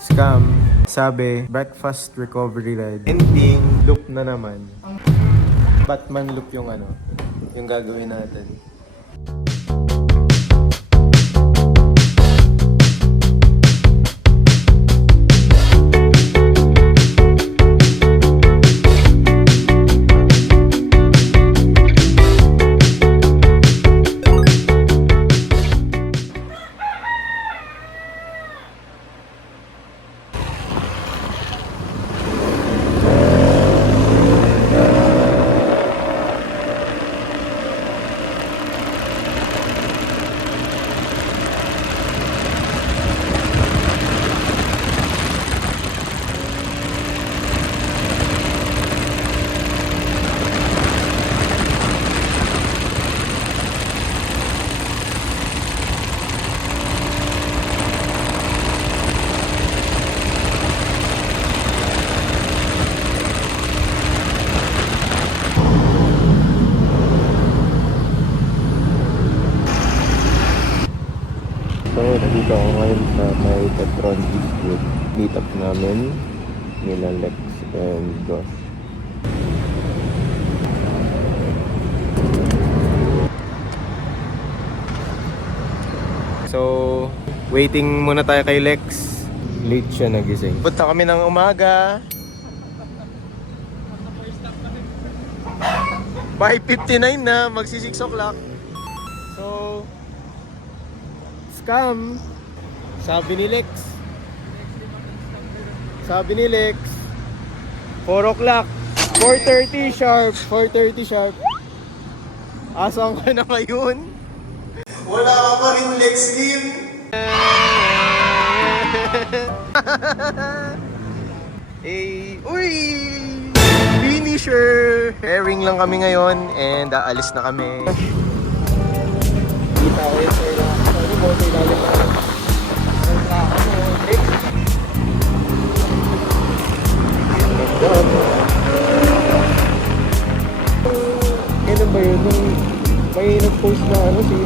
Scam. Sabi, breakfast recovery ride. Ending, loop na naman. Batman loop yung yung gagawin natin. So, nandito ako ngayon sa may Petron Eastwood. Meet up namin nila Lex and Josh. So, waiting muna tayo kay Lex. Late siya nagising. Punta kami ng umaga. 5:59 na, magsi 6 o'clock. So, scam. Sabi ni Lex. 4 o'clock. 4:30 sharp. 4:30 sharp. Asan ka na ngayon? Wala ka pa rin, Lex Lim. Hey, uy! Finisher! Airing lang kami ngayon and aalis na kami. Kita ko yun sa ilang. Sorry mo, sa ilalim na. Kailan ba yun? Nung may nag-post na si...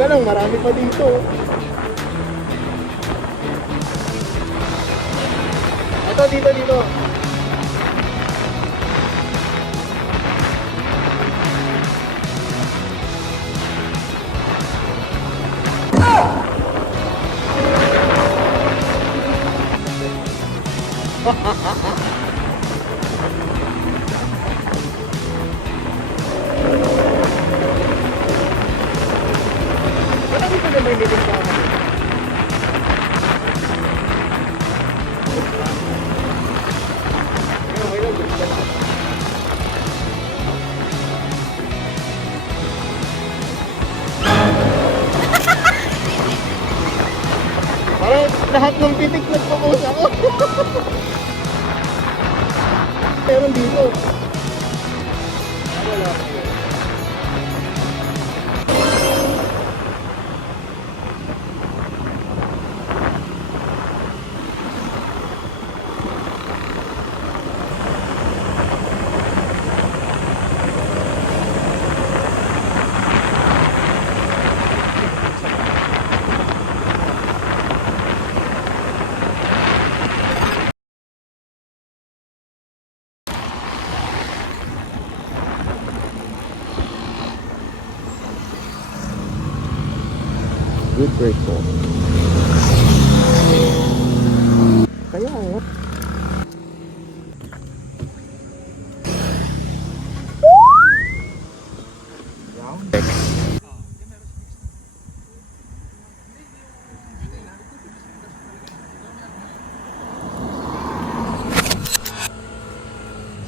Ganang marami pa dito. Ito dito. May nilip ka ako. Parang lahat ng pitik nagpo-post ako. Meron dito. Wala. Good break po. Kaya nga.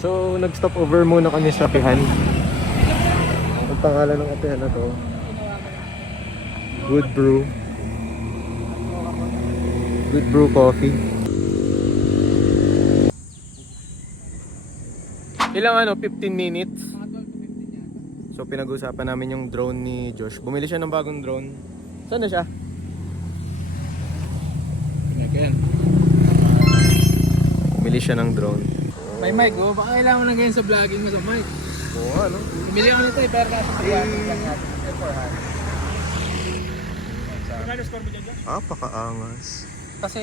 So, nag-stop over muna kami sa Pihan. Ang pangalan ng kapehan na to, Good Brew. Good Brew Coffee. Ilang 15 minutes. So pinag-usapan namin yung drone ni Josh. Bumili siya ng bagong drone. Saan na siya? Again. Bumili siya ng drone. May mic, oh. Baka kailangan mo na ganyan sa vlogging mo sa mic. Oo, ano? Bumili ako nito eh, pero nasa vlogging lang natin. Pakaangas. Kasi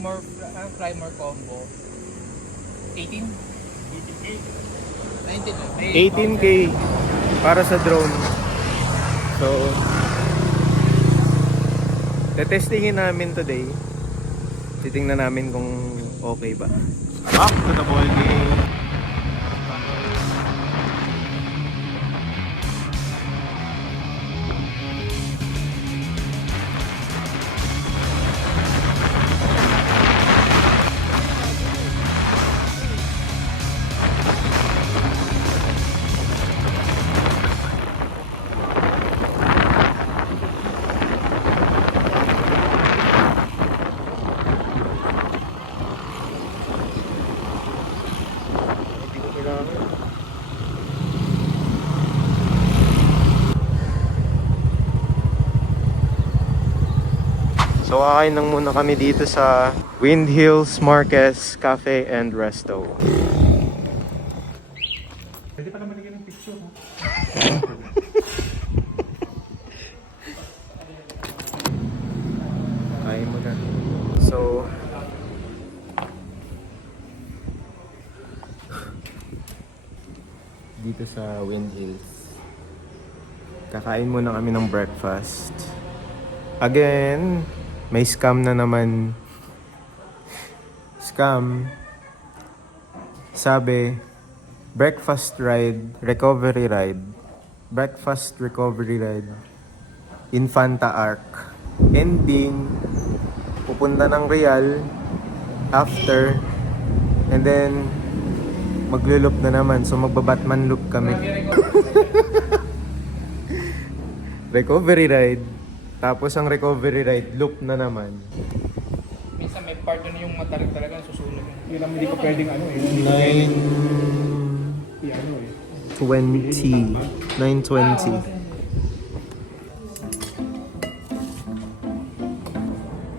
more fly more combo. 18? 18K para sa drone. So, tetestingin namin today. Titingnan namin kung okay ba. Back to the ball game. So kakain lang muna kami dito sa Wind Hills Marquez Cafe and Resto. Pwede pa naman naging ng picture, ha? Kain muna. So dito sa Wind Hills, kakain muna kami ng breakfast. Again, may scam na naman. Scam. Sabi, breakfast ride, recovery ride. Breakfast recovery ride. Infanta Arc. Ending, pupunta ng Real. After, and then, maglo-loop na naman. So, magba-Batman loop kami. Recovery ride. Tapos ang recovery ride, loop na naman. Minsan may part doon yung matarik talaga susunog. Yun ang hindi ko pwedeng ano eh. 9:20. 9:20.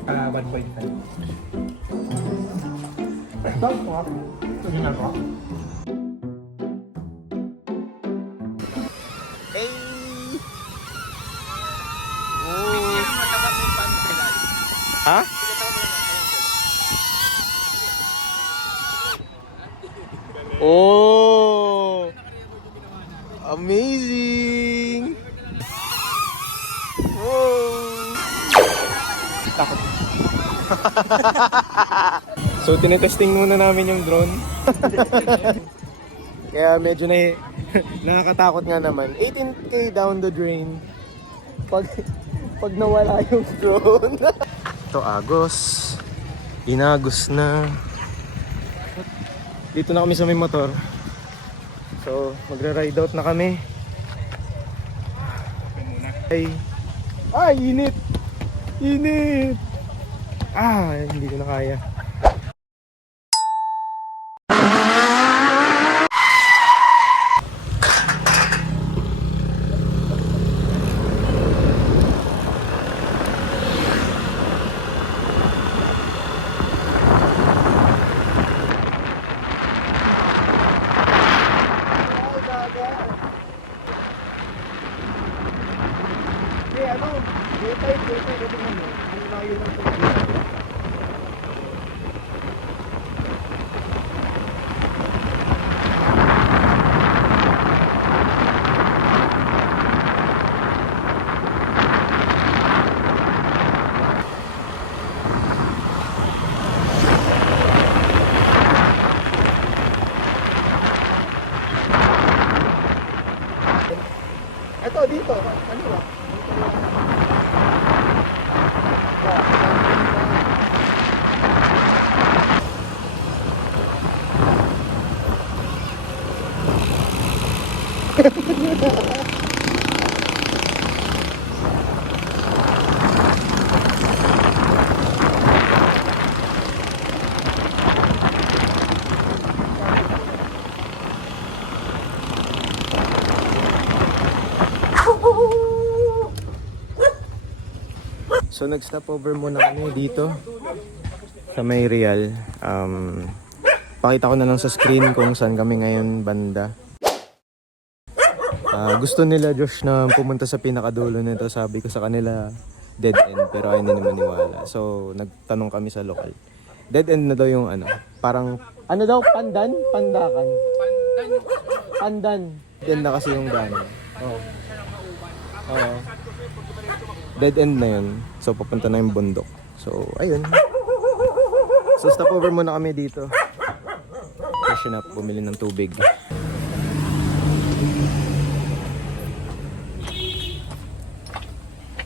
Ah, 1.5. Stop po. Ito na po. Hey! Ha? Oh! Amazing! Wow! Takot. So, tinetesting muna namin yung drone. Kaya medyo nakakatakot nga naman. 18K down the drain. Pag nawala yung drone. Ito agos. Inagos na. Dito na kami sa may motor. So, magre-ride out na kami. Ay, init! Init! Hindi ko na kaya. So nag-stop over muna kami dito sa May Real. Pakita ko na lang sa screen kung saan kami ngayon banda. Gusto nila Josh na pumunta sa pinakadulo nito. Sabi ko sa kanila dead end pero ay hindi naman niwala. So nagtanong kami sa lokal. Dead end na daw yung ano. Parang ano daw? Pandan? Pandakan? Pandan. Dead end na kasi yung daan. Oo. Oo. Dead end na yun. So papunta na yung bundok. So ayun. So stop over muna kami dito. Freshen up, bumili ng tubig.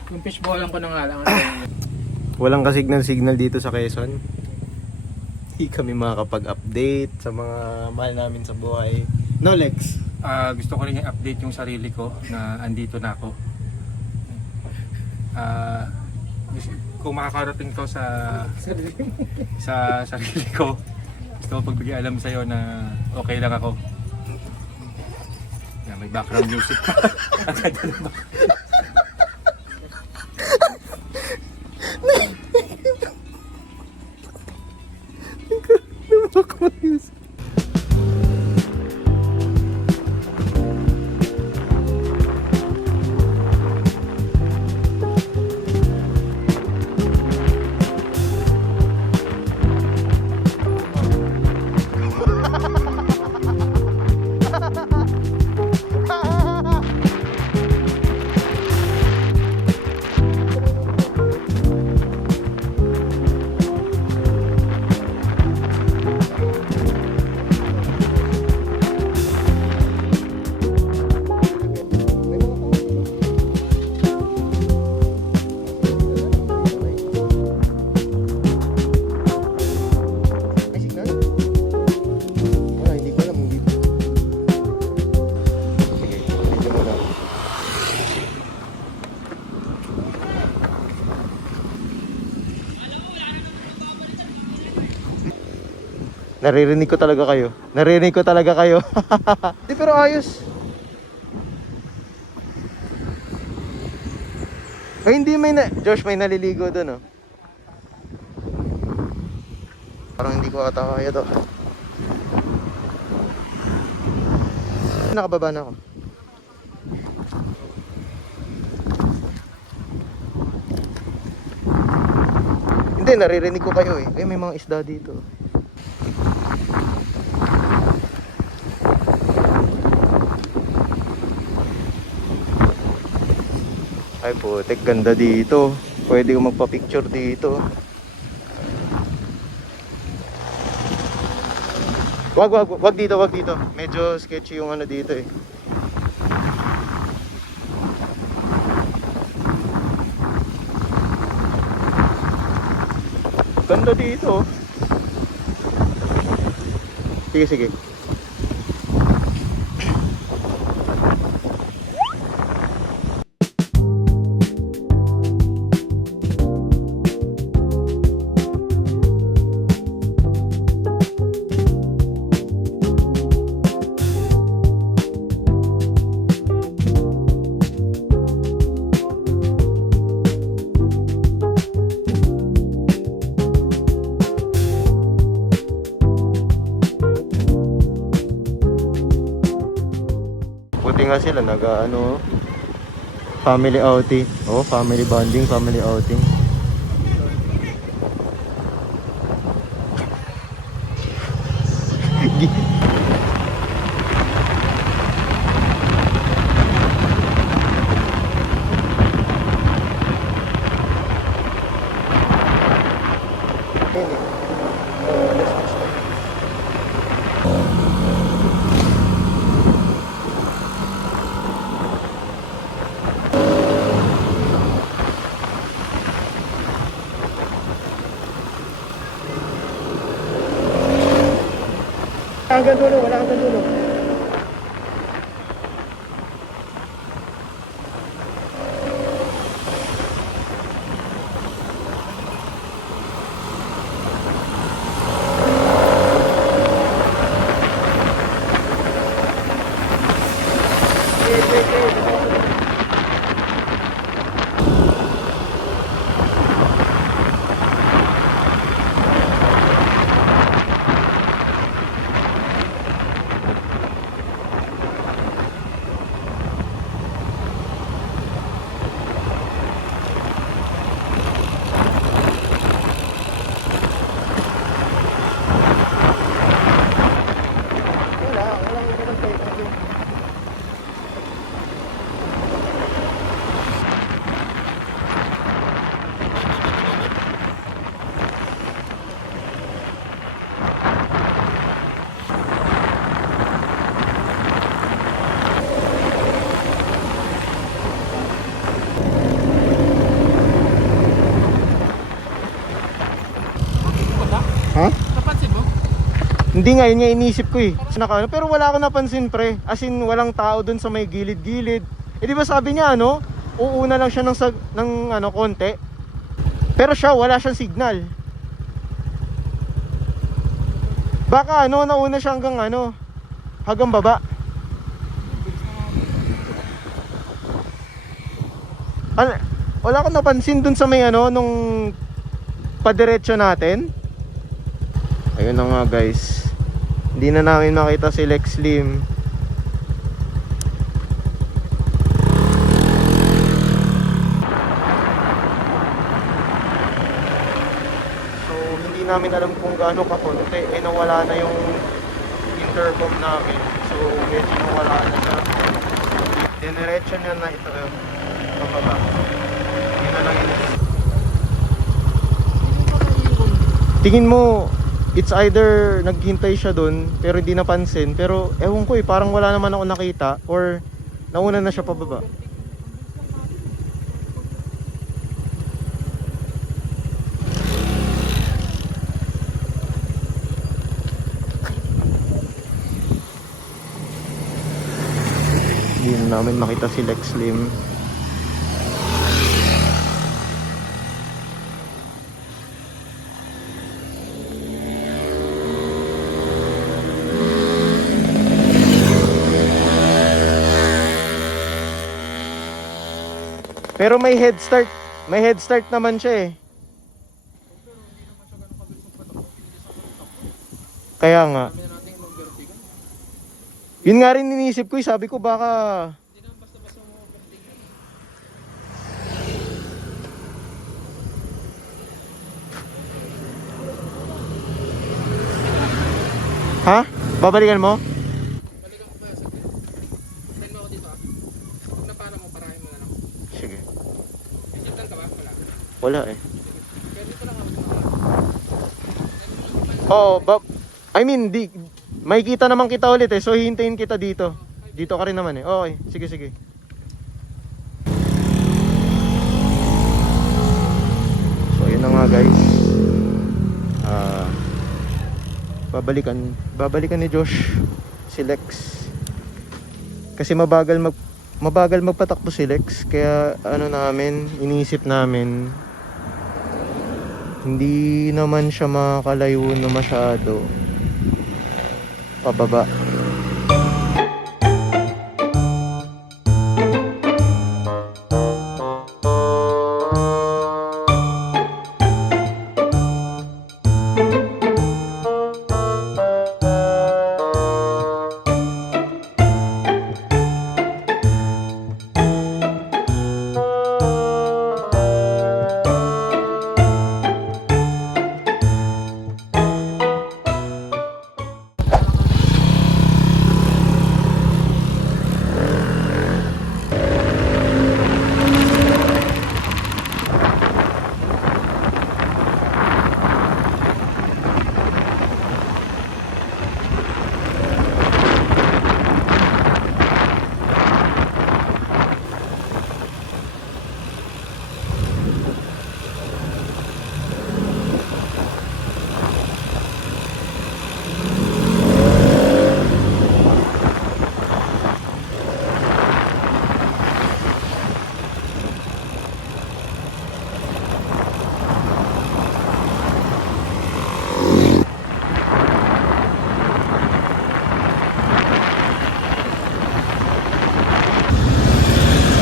Yung fishballan ko na nga lang. Walang ka-signal dito sa Quezon. Hindi kami makakapag-update sa mga mahal namin sa buhay. No, Lex? Gusto ko rin i-update yung sarili ko na andito na ako. Kung makakarating to sa sarili ko, gusto ko pagbigay alam sa'yo na okay lang ako. May background music pa. Ang ganda naman. Naririnig ko talaga kayo. Naririnig ko talaga kayo. Di pero ayos. Ay hindi Josh may naliligo doon oh. Parang hindi ko ata kaya to. Nakababa na ako. Hindi, naririnig ko kayo eh. Ay may mga isda dito. Ay putik, ganda dito. Pwede ko magpa-picture dito. Wag dito, wag dito. Medyo sketchy yung ano dito eh. Ganda dito. Sige, sige. Buti nga sila nag-ano, family outing. Oh, family bonding, family outing. Hanggang dulo, wala hanggang dulo. Hindi nga, yun nga inisip ko eh. Pero wala akong napansin pre. As in, walang tao dun sa may gilid-gilid. Eh di ba sabi niya ano, uuna lang siya ng ano, konti. Pero siya, wala siyang signal. Baka ano, nauna siya hanggang baba. Wala akong napansin dun sa may nung padiretso natin. Ayun na nga guys. Hindi na namin makita si Lex Lim. So hindi namin alam kung gaano kakonti. Eh nawala na yung intercom namin. So medyo nawala na siya. Dinerecho niya na ito pababa. Yun na lang yun. Tingin mo it's either naghintay siya doon pero hindi napansin, pero ewan ko parang wala naman ako nakita or nauna na siya pababa. Hindi na namin makita si Lex Lim. Pero may head start naman siya eh. Kaya nga. Yun nga rin iniisip ko, sabi ko baka ha? Babalikan mo? Balikan ko ba sa akin? Send mo ako dito ah. Huwag na para mo, parahin mo na lang. Sige. Isiptan ka ba? Wala. Wala eh. Kaya dito lang ako. I mean, may kita naman kita ulit eh. So hihintayin kita dito. Dito ka rin naman eh. Okay, sige sige. So yun na nga guys. Babalikan ni Josh si Lex. Kasi mabagal magpatakbo si Lex, kaya iniisip namin hindi naman siya makalayo na masyado pababa.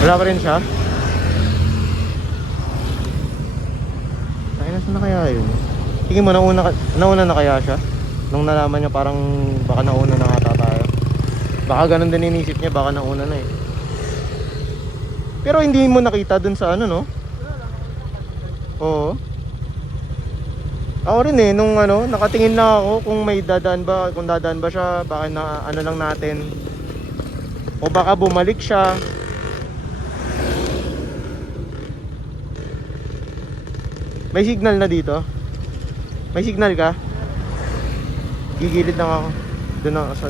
Wala pa rin siya? Ay, nasa na kaya yun? Tingin mo, nauna na kaya siya? Nung nalaman niya parang baka nauna na ata tayo. Baka ganun din inisip niya, baka nauna na eh. Pero hindi mo nakita dun sa no? Oo. Ako rin eh, nung nakatingin lang ako kung may dadaan ba, kung dadaan ba siya, baka na lang natin. O baka bumalik siya. May signal na dito? May signal ka? Gigilid lang ako. Doon ako sa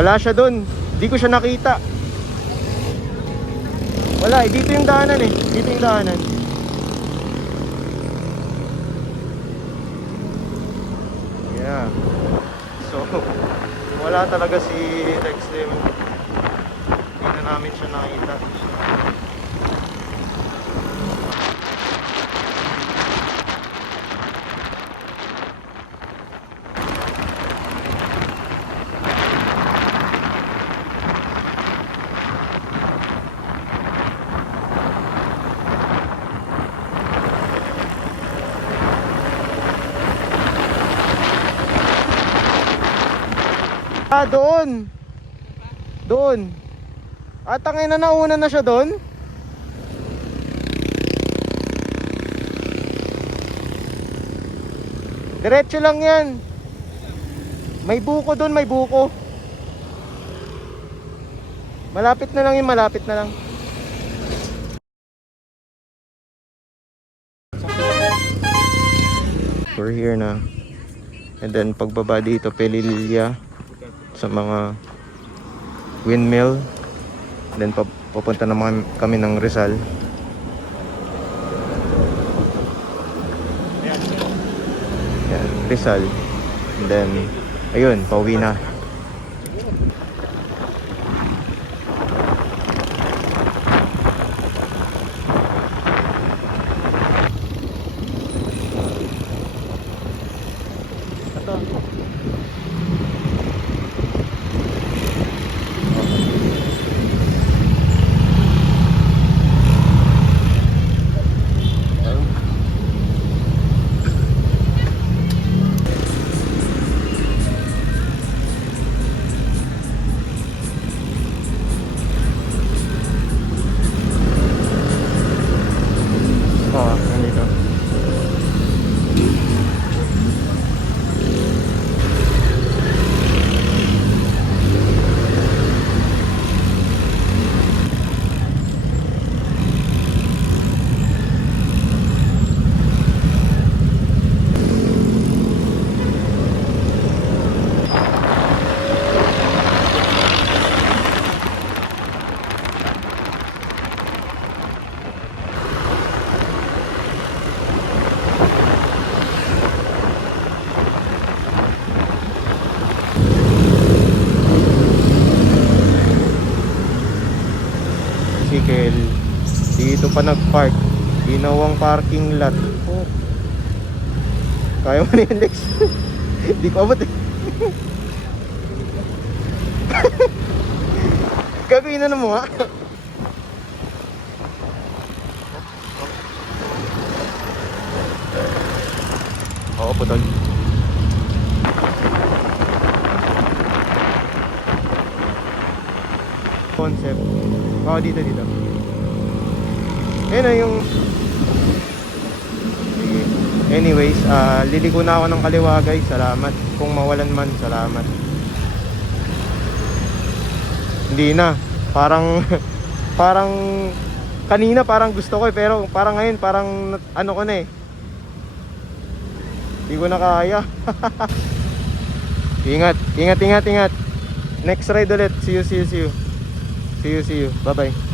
Wala siya doon. Hindi ko siya nakita. Wala, dito yung daanan eh. Dito yung daanan. Yeah. So, wala talaga si Rexlim. Hindi na namin siya nakita. Ah, doon. Doon. At tangay na nauna na siya doon. Diretso lang yan. May buko doon, may buko. Malapit na lang yun, malapit na lang. We're here na. And then pagbaba dito, Pelilya. Sa mga windmill. Then papunta naman kami ng Rizal. Yan, Rizal. And then ayun, pauwi na. Ito. Nandito. Tricycle. Dito pa nag-park. Ginawang parking lot. Oh. Kaya mo na yun, Lex. Di ko abot eh. Gagawin na mo ha. Oo, putol. Concept. Oo, dito. Ayun na yung... Sige. Anyways, liliko na ako ng kaliwa guys. Salamat. Kung mawalan man, salamat. Hindi na. Parang... parang... Kanina parang gusto ko eh. Pero parang ngayon, parang ano ko na eh. Hindi ko na kaya. Ingat. Next ride ulit. See you. See you. Bye bye.